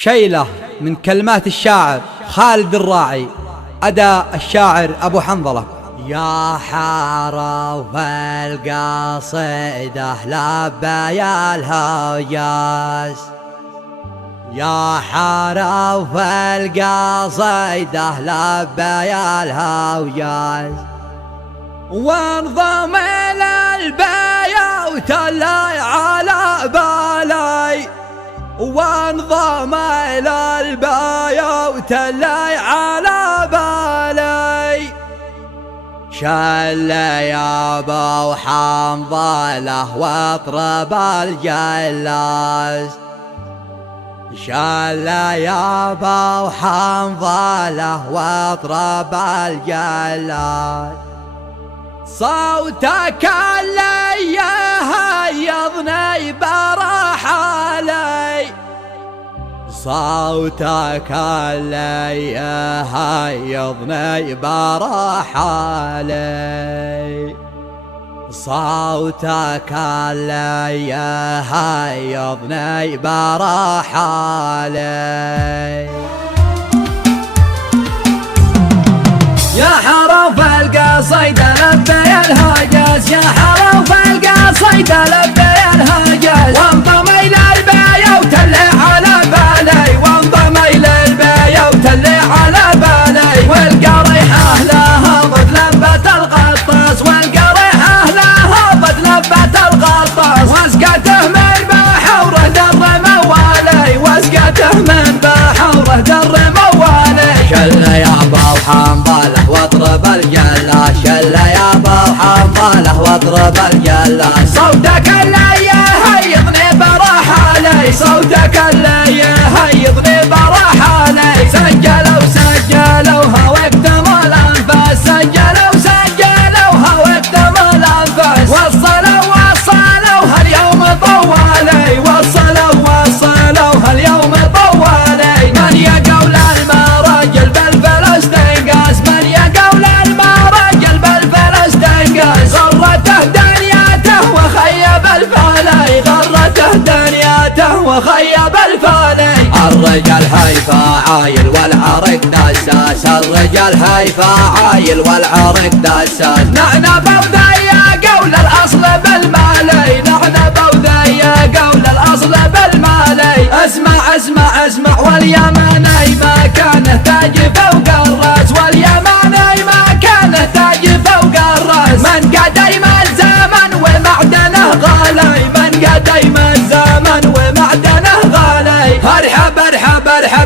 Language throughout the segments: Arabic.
شيلة من كلمات الشاعر خالد الراعي، أداء الشاعر أبو حنظلة. يا حرف القصيدة لبى الهجاز، يا حرف القصيدة لبى الهجاز، وانضم إلى البيوت اللي على بالي، وانضم إلى البيوت اللي على بالي. شل يا ابو حنظلة واطرب الجلاس، شل يا ابو حنظلة واطرب الجلاس. صوتك اللي يهيضني برحالي، صوتك اللي يهيضني برحالي، صوتك اللي يهيضني برحالي. يا حرف القصيدة لبي الهجاز، يا حرف القصيدة لبي الهجاز، وانضم إلى البيوت اللي على بالي، وانضم إلى البيوت اللي على بالي. والقريحة لها ضد لبة الغطاس، والقريحة لها ضد لبة الغطاس، واسقته من بحوره در موالي، واسقته من بحوره در موالي. شل يا ابو حنظلة واطرب الجلاس، شل يا ابو حنظلة واطرب الجلاس. صوتك اللي يهيضني برحالي، صوتك اللي يهيضني برحالي. سجلوها واكتموا الانفاس، سجلوها واكتموا الانفاس. وصلوها اليوم طوالي، وصلوها اليوم طوالي. من يقول المراجل بالفلسطين قاس، من يقول المراجل بالفلسطين قاس. غرته دنياته وخيب الفالي، غرته دنياته وخيب الفالي. الرجال هيفا عايل والعرق دساس، الرجال هيفا عايل والعرق دساس. نحن بوذية قول الأصل بالمالي، نحن بوذية قول الأصل بالمالي. اسمع واليماني ما كانه تاج فوق الراس، واليماني ما كانه تاج فوق الراس. من قديم الزمن ومعدنه غالي، من قديم الزمن ومعدنه غالي. ارحب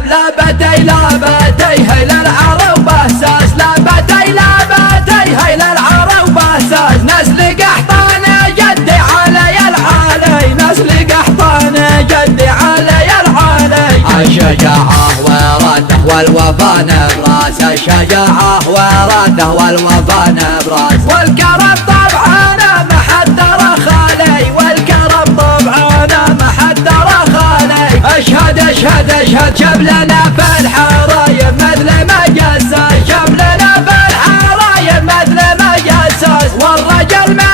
لابتي هيل العرب بساس، لابتي هيل العرب بساس. نسل قحطان جدي علي العالي، نسل قحطان جدي علي العالي. الشجاعة وراده والوفا نبراس، الشجاعة وراده والوفا نبراس. والكرم طبعا ما حد رخالي، والكرم طبعا ما حد رخالي. اشهد شبلنا في الحرايب مثل ما جساس، شبلنا في الحرايب مثل ما جساس. والرجل ما